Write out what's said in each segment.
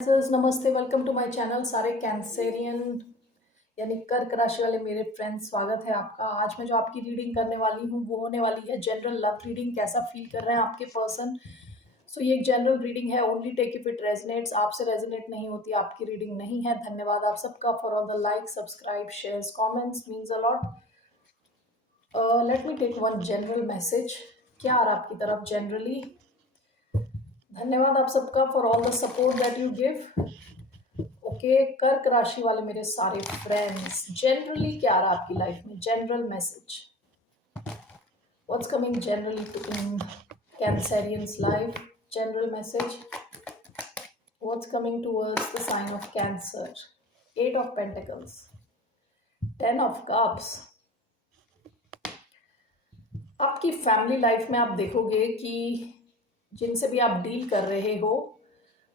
नमस्ते, welcome to my channel. सारे Cancerian यानी कर्क राशि वाले मेरे फ्रेंड्स, स्वागत है आपका। आज मैं जो आपकी रीडिंग करने वाली हूँ वो होने वाली है जनरल लव रीडिंग। कैसा फील कर रहे हैं आपके पर्सन। सो ये एक जनरल रीडिंग है, only take if it resonates. आपसे रेजोनेट नहीं होती आपकी रीडिंग नहीं है। धन्यवाद आप सबका for all the like, subscribe, shares, comments, means a lot. Let me take one general message. क्या आ रहा है आपकी तरफ जनरली। धन्यवाद आप सबका for all the support that you give. Okay, कर्क राशि वाले मेरे सारे फ्रेंड्स, जनरली क्या आ रहा है आपकी लाइफ में। General message, what's coming generally to in Cancerians life. General message, what's coming towards the sign of Cancer. 8 of Pentacles, 10 of Cups. आपकी फैमिली लाइफ में आप देखोगे कि जिनसे भी आप डील कर रहे हो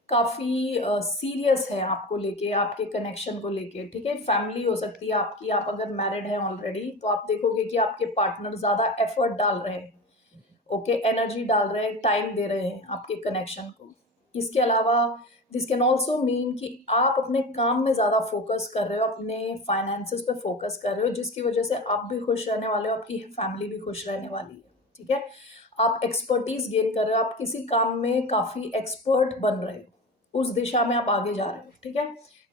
काफ़ी सीरियस है आपको लेके, आपके कनेक्शन को लेके। ठीक है, फैमिली हो सकती है आपकी। आप अगर मैरिड हैं ऑलरेडी तो आप देखोगे कि आपके पार्टनर ज़्यादा एफर्ट डाल रहे हैं। ओके, एनर्जी डाल रहे हैं, टाइम दे रहे हैं आपके कनेक्शन को। इसके अलावा दिस कैन ऑल्सो मीन कि आप अपने काम में ज़्यादा फोकस कर रहे हो, अपने फाइनेंसेस पे फोकस कर रहे हो, जिसकी वजह से आप भी खुश रहने वाले हो, आपकी फैमिली भी खुश रहने वाली है। ठीक है, आप एक्सपर्टीज गेन कर रहे हो, आप किसी काम में काफ़ी एक्सपर्ट बन रहे हो, उस दिशा में आप आगे जा रहे हो। ठीक है,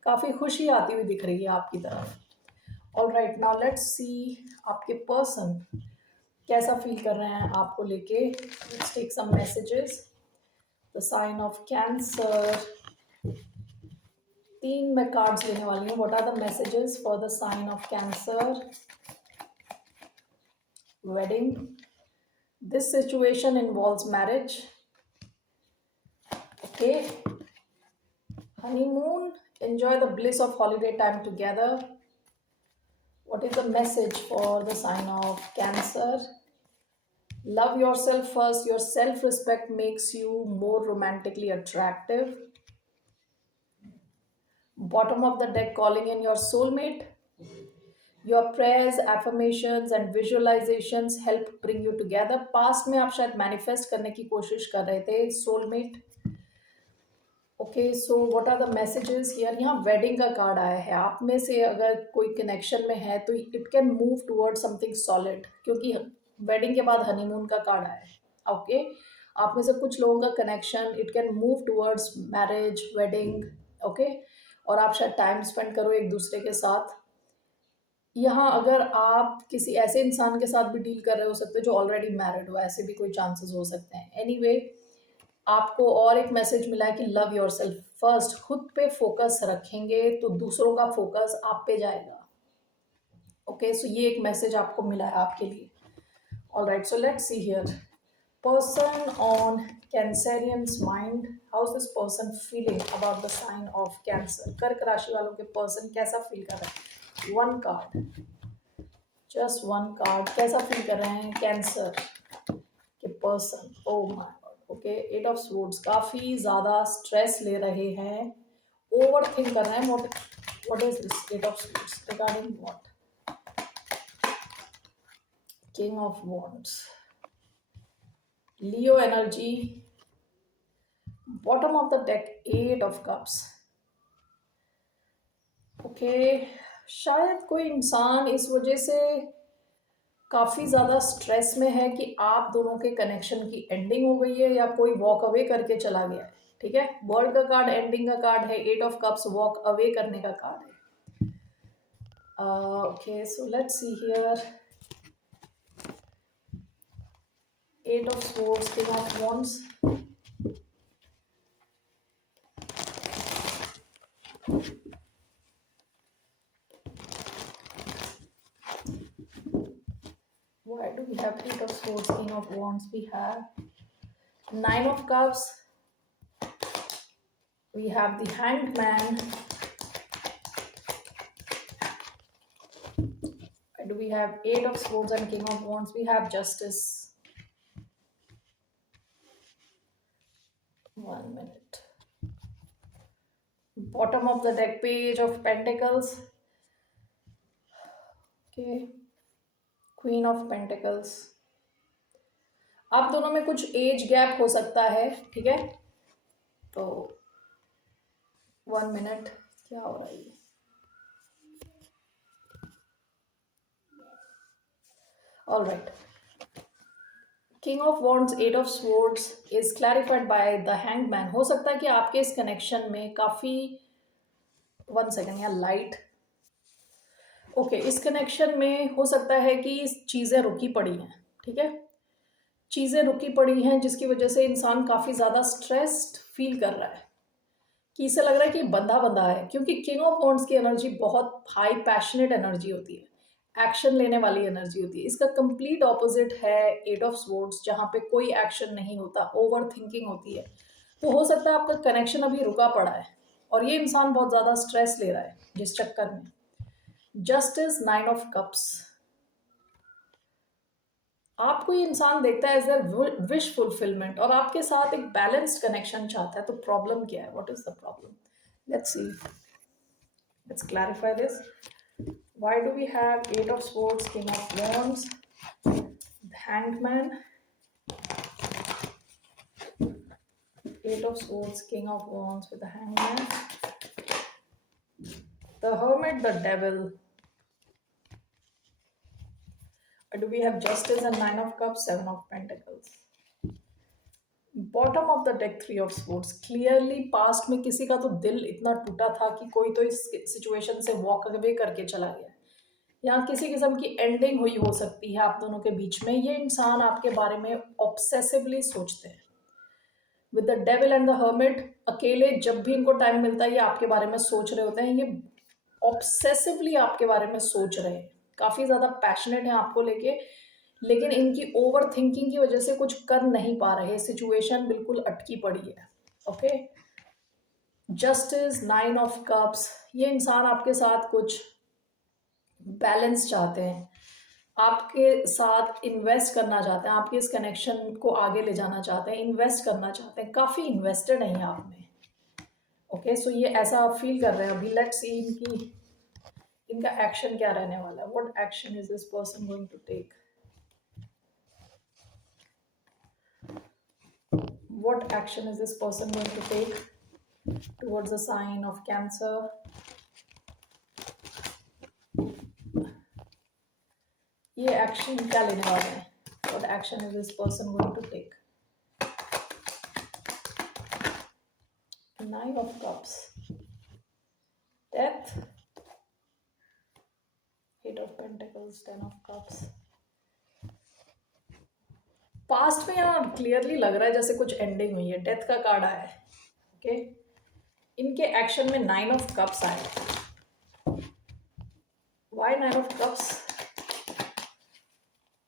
काफ़ी खुशी आती हुई दिख रही है आपकी तरफ। All right, now let's see आपके पर्सन कैसा फील कर रहे हैं आपको लेके। Let's take some messages. The sign of Cancer. 3 मैं कार्ड्स लेने वाली हूँ। What are the messages for the sign of Cancer. Wedding, this situation involves marriage. Okay, honeymoon, enjoy the bliss of holiday time together. What is the message for the sign of Cancer? Love yourself first. Your self-respect makes you more romantically attractive. Bottom of the deck, calling in your soulmate. Your prayers, affirmations and visualizations help bring you together. Past में आप शायद manifest करने की कोशिश कर रहे थे soulmate. Okay, so what are the messages here. यहाँ वेडिंग का कार्ड आया है। आप में से अगर कोई कनेक्शन में है तो it can move toward something solid, क्योंकि वेडिंग के बाद हनीमून का कार्ड आया है। ओके, आप में से कुछ लोगों का connection it can move towards marriage, wedding. Okay, और आप शायद टाइम स्पेंड करो एक दूसरे के साथ। यहाँ अगर आप किसी ऐसे इंसान के साथ भी डील कर रहे हो सकते हो जो ऑलरेडी मैरिड हो, ऐसे भी कोई चांसेस हो सकते हैं। एनीवे, आपको और एक मैसेज मिला है कि लव योरसेल्फ फर्स्ट। खुद पे फोकस रखेंगे तो दूसरों का फोकस आप पे जाएगा। ओके, सो ये एक मैसेज आपको मिला है आपके लिए। Alright, so let's see here person on Cancerians mind. How is this person feeling about the sign of Cancer. कर्क राशि वालों के पर्सन कैसा फील कर रहे हैं। One card, just one card. कैसा फील कर रहे हैं कैंसर के person. Oh my, okay, 8 of swords. काफ़ी ज़्यादा स्ट्रेस ले रहे हैं, ओवर थिंक कर रहे हैं। What is this 8 of swords regarding what. King of wands, Leo energy. Bottom of the deck 8 of cups. Okay, शायद कोई इंसान इस वजह से काफ़ी ज़्यादा स्ट्रेस में है कि आप दोनों के कनेक्शन की एंडिंग हो गई है या कोई वॉक अवे करके चला गया है। ठीक है, वर्ल्ड का कार्ड एंडिंग का कार्ड है, 8 ऑफ कप्स वॉक अवे करने का कार्ड है। Okay, so let's see here 8 of swords, king of wands. Why do we have 8 of swords, king of wands? We have 9 of cups. We have the hanged man. Why do we have 8 of swords and king of wands? We have justice. 1 minute. Bottom of the deck, page of pentacles. Okay, queen of pentacles. आप दोनों में कुछ age gap हो सकता है। ठीक है, तो 1 मिनट, क्या हो रहा है ये? All right, king of wands, eight of swords is clarified by the hangman. हो सकता है कि आपके इस कनेक्शन में काफ़ी, 1 सेकेंड, या लाइट, ओके, इस कनेक्शन में हो सकता है कि चीज़ें रुकी पड़ी हैं, ठीक है, चीज़ें रुकी पड़ी हैं जिसकी वजह से इंसान काफ़ी ज़्यादा स्ट्रेस्ड फील कर रहा है, कि इसे लग रहा है कि बंधा बंधा है, क्योंकि किंग ऑफ वॉन्ड्स की एनर्जी बहुत हाई पैशनेट एनर्जी होती है, एक्शन लेने वाली एनर्जी होती है। इसका कंप्लीट ऑपोजिट है एट ऑफ स्वॉर्ड्स, जहाँ पे कोई एक्शन नहीं होता, ओवर थिंकिंग होती है। तो हो सकता है आपका कनेक्शन अभी रुका पड़ा है और ये इंसान बहुत ज़्यादा स्ट्रेस ले रहा है जिस चक्कर में। जस्टिस, 9 ऑफ कप्स, आपको ये इंसान देखता है एज ए विश फुलफिलमेंट और आपके साथ एक बैलेंस्ड कनेक्शन चाहता है। तो प्रॉब्लम क्या है? What is the problem? Let's see, let's clarify this. Why do we have eight of swords, king of wands, hangman, eight of swords, king of wands with the hangman, the hermit, the devil. Do we have justice and 9 of cups, 7 of pentacles? Bottom of the deck, 3 of sports. Clearly past में किसी का तो दिल इतना टूटा था कि कोई तो इस सिचुएशन से वॉक अवे करके चला गया। यहाँ किसी किस्म की एंडिंग हुई हो सकती है आप दोनों के बीच में। ये इंसान आपके बारे में ऑब्सेसिवली सोचते हैं। With the devil and the hermit, अकेले जब भी इनको टाइम मिलता है ये आपके बारे में सोच रहे होते हैं। ये ऑब्सेसिवली आपके बारे में सोच रहे हैं, काफ़ी ज़्यादा पैशनेट हैं आपको लेके, लेकिन इनकी ओवर थिंकिंग की वजह से कुछ कर नहीं पा रहे, सिचुएशन बिल्कुल अटकी पड़ी है। ओके, जस्टिस, 9 ऑफ कप्स, ये इंसान आपके साथ कुछ बैलेंस चाहते हैं, आपके साथ इन्वेस्ट करना चाहते हैं, आपके इस कनेक्शन को आगे ले जाना चाहते हैं, इन्वेस्ट करना चाहते हैं, काफ़ी इन्वेस्टेड हैं आप में। ओके, सो ये ऐसा आप फील कर रहे हैं अभी। लेट्स सी इनका एक्शन क्या रहने वाला है। What action is this person going to take? What action is this person going to take towards the sign of Cancer? ये एक्शन क्या लेने वाले हैं? What action is this person going to take? 9 of Cups, Death, 8 of Pentacles, 10 of Cups. Past में यहाँ clearly लग रहा है जैसे कुछ एंडिंग हुई है। डेथ का कार्ड आया है। ओके, इनके एक्शन में 9 ऑफ कप्स आए। Why 9 of cups?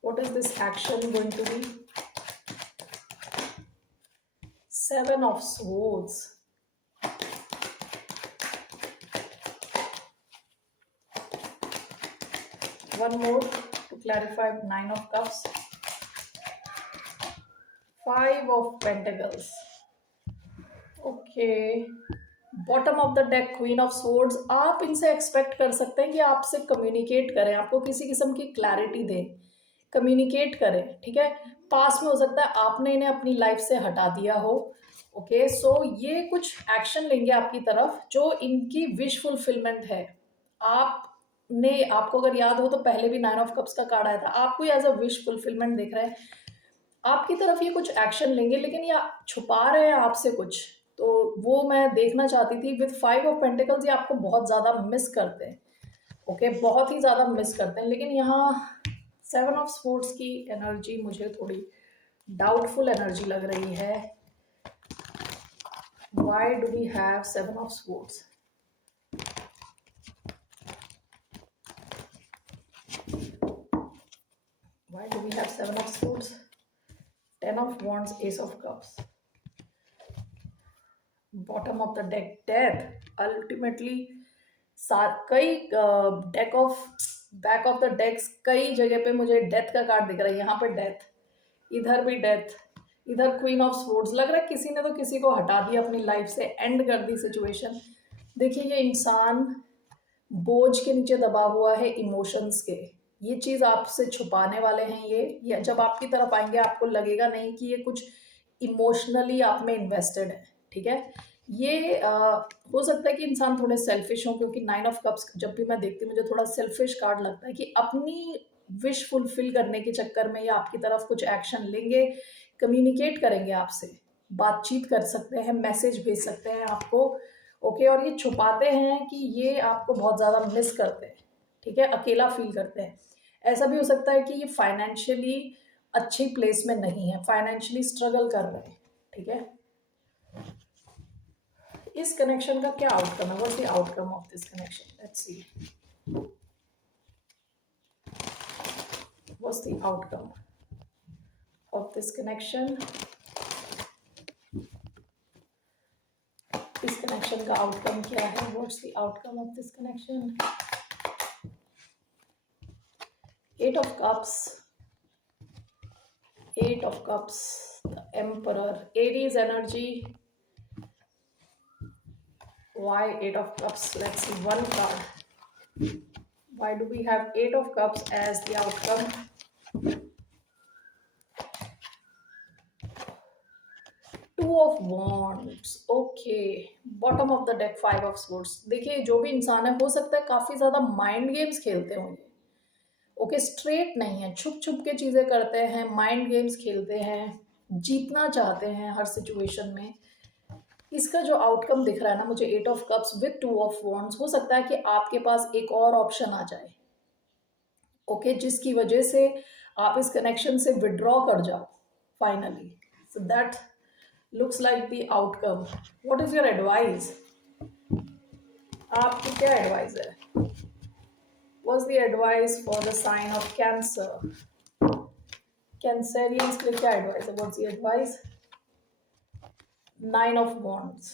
What is this action going to be? 7 of swords, one more to clarify, 9 of cups, 5 of pentacles. Okay, bottom of the deck, queen of swords. आप इनसे expect कर सकते हैं कि आपसे communicate करें, आपको किसी किस्म की क्लैरिटी दें, कम्युनिकेट करें, ठीक है। पास में हो सकता है आपने इन्हें अपनी लाइफ से हटा दिया हो। ओके, सो ये कुछ एक्शन लेंगे आपकी तरफ जो इनकी विश फुलफिलमेंट है। आपको अगर याद हो तो पहले भी 9 ऑफ कप्स का कार्ड आया था, आपको एज अ विश फुलफिलमेंट देख रहे हैं, आपकी तरफ ये कुछ एक्शन लेंगे, लेकिन ये छुपा रहे हैं आपसे कुछ, तो वो मैं देखना चाहती थी। विद 5 ऑफ पेंटिकल्स, ये आपको बहुत ज़्यादा मिस करते हैं। ओके, बहुत ही ज़्यादा मिस करते हैं, लेकिन यहाँ 7 ऑफ स्वॉर्ड्स की एनर्जी मुझे थोड़ी डाउटफुल एनर्जी लग रही है। Why do we have 7 of swords? Why do we have 7 of swords, 10 of wands, ace of cups, bottom of the deck, death? Ultimately कई deck of back of the decks कई जगह पे मुझे death का card दिख रहा है। यहाँ पे डेथ, इधर भी डेथ, इधर क्वीन ऑफ स्वॉर्ड्स। लग रहा है किसी ने तो किसी को हटा दिया अपनी लाइफ से, एंड कर दी सिचुएशन। देखिए, ये इंसान बोझ के नीचे दबा हुआ है इमोशंस के। ये चीज़ आपसे छुपाने वाले हैं ये जब आपकी तरफ आएंगे आपको लगेगा नहीं कि ये कुछ इमोशनली आप में इन्वेस्टेड है, ठीक है। ये हो सकता है कि इंसान थोड़े सेल्फिश हों, क्योंकि 9 ऑफ कप्स जब भी मैं देखती हूँ मुझे थोड़ा सेल्फिश कार्ड लगता है कि अपनी विश फुलफिल करने के चक्कर में या आपकी तरफ कुछ एक्शन लेंगे, कम्युनिकेट करेंगे आपसे, बातचीत कर सकते हैं, मैसेज भेज सकते हैं आपको, ओके। और ये छुपाते हैं कि ये आपको बहुत ज़्यादा मिस करते हैं, ठीक है, अकेला फील करते हैं। ऐसा भी हो सकता है कि ये फाइनेंशियली अच्छी प्लेस में नहीं है, फाइनेंशियली स्ट्रगल कर रहे हैं, ठीक है। इस कनेक्शन का क्या आउटकम है? What's the outcome of this connection? Let's see what's the outcome of this connection. इस कनेक्शन का आउटकम क्या है? What's the outcome of this connection? 8 of cups, 8 of cups, the emperor, Aries energy. Why 8 of cups? Let's see one card. Why do we have 8 of cups as the outcome? 2 of wands. Okay, bottom of the deck 5 of swords. देखिए जो भी इंसान है, हो सकता है काफी ज्यादा माइंड गेम्स खेलते होंगे, ओके। स्ट्रेट नहीं है, छुप छुप के चीजें करते हैं, माइंड गेम्स खेलते हैं, जीतना चाहते हैं हर सिचुएशन में। इसका जो आउटकम दिख रहा है ना मुझे, 8 of cups with 2 of wands, हो सकता है कि आपके पास एक और ऑप्शन आ जाए, ओके, जिसकी वजह से आप इस कनेक्शन से विड्रॉ कर जाओ finally. So that looks like the outcome. What is your advice? आपकी क्या एडवाइस है? What's the advice for the sign of Cancer? Cancerians के लिए क्या एडवाइस है? What's the advice? 9 of wands,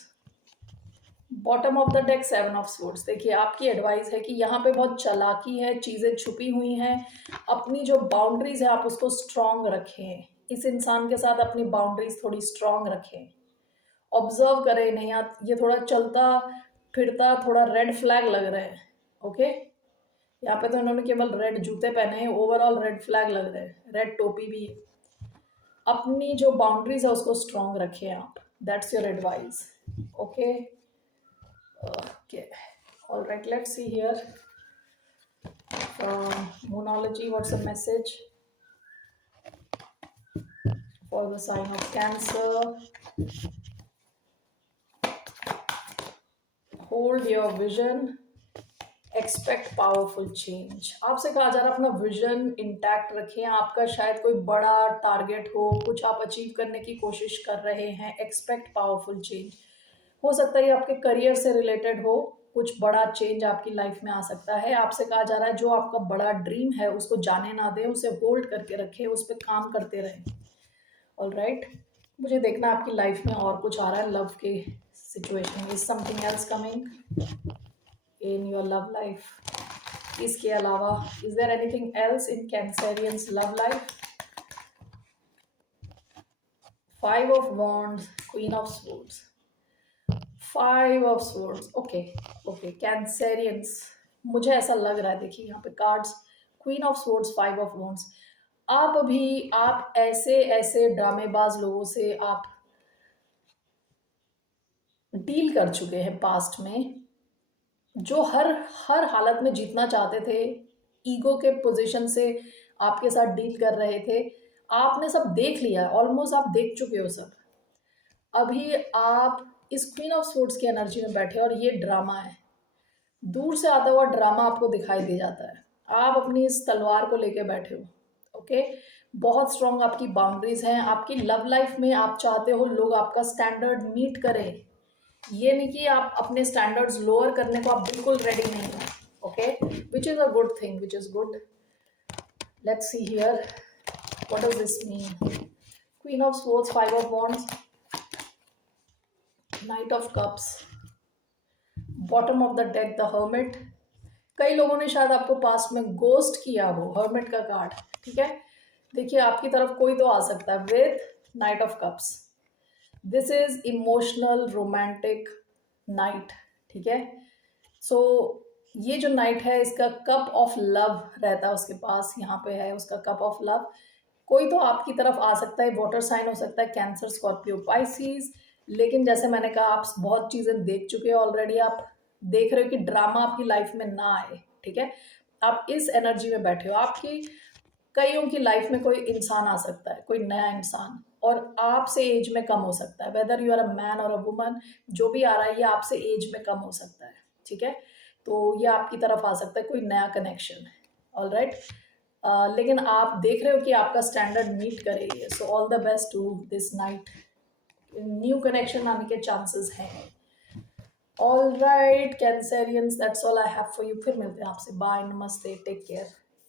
bottom of the deck 7 of swords. देखिए आपकी advice है कि यहाँ पे बहुत चालाकी है, चीज़ें छुपी हुई हैं, अपनी जो बाउंड्रीज है आप उसको स्ट्रांग रखें, इस इंसान के साथ अपनी बाउंड्रीज थोड़ी स्ट्रांग रखें, ऑब्जर्व करें इन्हें। ये थोड़ा चलता फिरता थोड़ा रेड फ्लैग लग रहे हैं, ओके। यहाँ पे तो इन्होंने केवल रेड जूते पहने हैं, ओवरऑल रेड फ्लैग लग रहे हैं, रेड टोपी भी है। अपनी जो बाउंड्रीज है उसको स्ट्रांग रखें आप, that's your advice, okay. Okay, all right, let's see here from Moonology. What's the message for the sign of Cancer? Hold your vision, expect powerful change. आपसे कहा जा रहा है अपना विजन इंटैक्ट रखें। आपका शायद कोई बड़ा टारगेट हो, कुछ आप अचीव करने की कोशिश कर रहे हैं, एक्सपेक्ट पावरफुल चेंज। हो सकता है ये आपके करियर से रिलेटेड हो, कुछ बड़ा चेंज आपकी लाइफ में आ सकता है। आपसे कहा जा रहा है जो आपका बड़ा ड्रीम है उसको जाने ना दें, उसे होल्ड करके रखें, उस पर काम करते रहें, ऑलराइट। मुझे देखना आपकी लाइफ में और कुछ आ रहा है लव के situation. Is something else coming in your love life? इसके अलावा is there anything else in Cancerians love life? 5 of wands, queen of swords, 5 of swords, okay okay. Cancerians, मुझे ऐसा लग रहा है, देखिए यहाँ पे cards, queen of swords, 5 of wands. आप ऐसे ऐसे ड्रामेबाज लोगों से आप डील कर चुके हैं पास्ट में, जो हर हर हालत में जीतना चाहते थे, ईगो के पोजीशन से आपके साथ डील कर रहे थे। आपने सब देख लिया है, ऑलमोस्ट आप देख चुके हो सब। अभी आप इस क्वीन ऑफ स्वॉर्ड्स की एनर्जी में बैठे और ये ड्रामा है, दूर से आता हुआ ड्रामा आपको दिखाई दे जाता है। आप अपनी इस तलवार को लेके बैठे हो, ओके। बहुत स्ट्रांग आपकी बाउंड्रीज हैं। आपकी लव लाइफ में आप चाहते हो लोग आपका स्टैंडर्ड मीट करें, ये नहीं कि आप अपने स्टैंडर्ड्स लोअर करने को आप बिल्कुल रेडी नहीं हो, okay, which is a good thing, which is good. Let's see here what does this mean? Queen of swords, 5 of wands, night of cups, bottom of the deck the hermit. कई लोगों ने शायद आपको past में ghost किया हो, hermit का card, ठीक है। देखिए आपकी तरफ कोई तो आ सकता है with night of cups. This is emotional romantic night, ठीक है। सो ये जो नाइट है इसका कप ऑफ लव रहता है उसके पास, यहाँ पे है उसका कप ऑफ लव। कोई तो आपकी तरफ आ सकता है, वाटर साइन हो सकता है, कैंसर, स्कॉर्पियो, पाइसिस, लेकिन जैसे मैंने कहा, आप बहुत चीज़ें देख चुके हो ऑलरेडी, आप देख रहे हो कि ड्रामा आपकी लाइफ में ना आए, ठीक है? आप इस एनर्जी में बैठे हो, आपकी कईयों की लाइफ में कोई इंसान आ सकता है, कोई नया इंसान, और आपसे एज में कम हो सकता है, whether you are a man और अ वुमन, जो भी आ रहा है ये आपसे एज में कम हो सकता है, ठीक है? तो ये आपकी तरफ आ सकता है, कोई नया कनेक्शन, ऑल राइट। लेकिन आप देख रहे हो कि आपका स्टैंडर्ड मीट करे, so all the best to this night, new connection आने के चांसेस हैं। All right Cancerians, that's all I have for you. फिर मिलते हैं आपसे, बाय, नमस्ते, टेक केयर।